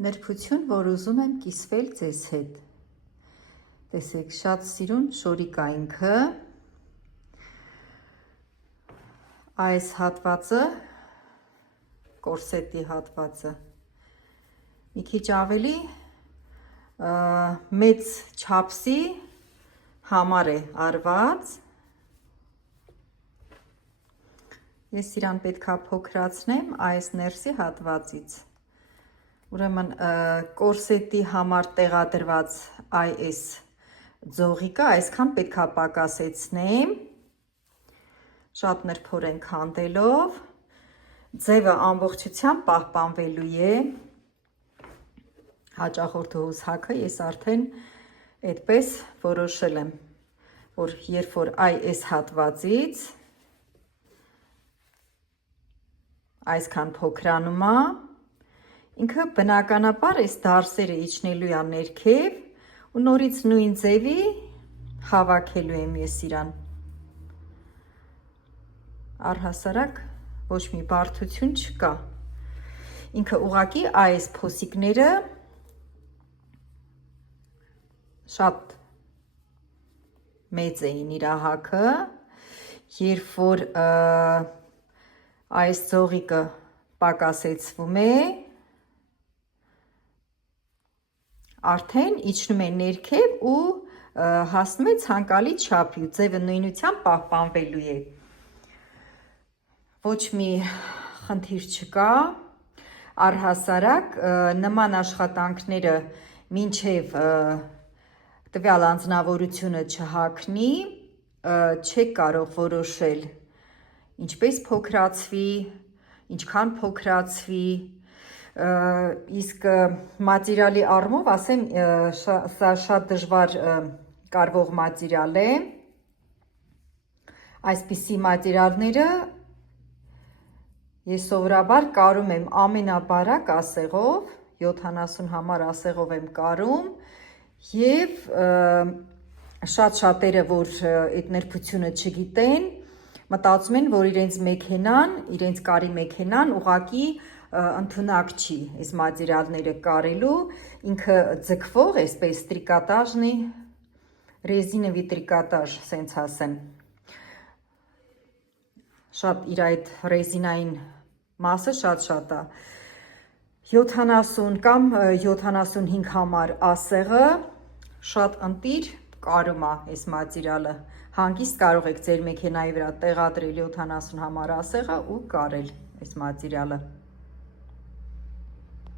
Նրբություն, որ ուզում եմ կիսվել ձեզ հետ։ Տեսեք, շատ սիրուն շորիկ է ինքը։ Այս հատվածը, կորսետի հատվածը, մի քիչ ավելի մեծ չափսի համար է արված։ Ես իրան պետք է փոքրացնեմ այս ներսի հատվածից։ Ուրեմն կորսետի համար տեղադրված այս ձողիկը այսքան պետք է պակասեցնեմ, շատ նրբորեն քանդելով, ձևը ամբողջությամբ պահպանվելու է, հաճախորդուհուս հագը ես արդեն այդպես որոշել եմ, որ երբ որ այս հատվածից այսքան փոքրանում է, ինքը բնականաբար այս դարսերը իջնելու է ներքև ու նորից նույն ձևի հավաքելու եմ ես իրան։ Առհասարակ ոչ մի բարդություն չկա։ Ինքը ուղղակի այս փոսիկները շատ մեծ էին իր հագը, երբ որ այս ձողիկը պակասեցվում է, արդեն իջնում է ներքև ու հասնում է ցանկալի չափի, ձևը նույնությամբ պահպանվելու է։ Ոչ մի խնդիր չկա, առհասարակ նման աշխատանքները մինչև տվյալ անձնավորությունը չհագնի, չեք կարող որոշել ինչպես փոքրացվի, ինչքան փոքրացվի, իսկ մատերիալի առումով ասեմ, սա շատ դժվար կարվող մատերիալ է, այսպիսի մատերիալները ես սովորաբար կարում եմ ամենաբարակ ասեղով, 70 համար ասեղով եմ կարում և շատ շատերը, որ այդ նրբությունը չգիտեն, մտածում են, որ իրենց մեքենան, իրենց կարի մեքենան ուղղակի ընդունակ չի այս մատերիալները կարելու, ինքը ձգվող, այսպես տրիկոտաժն է, ռեզինովի տրիկոտաժ, սենց ասեմ։ Շատ իր այդ ռեզինային մասը շատ է։ 70 կամ 75 համար ասեղը շատ ընտիր կարում է այս մատերիալը։ Հանգիստ կարող եք ձեր մեքենայի վրա տեղադրել 70 համար ասեղը ու կարել այս մատերիալը։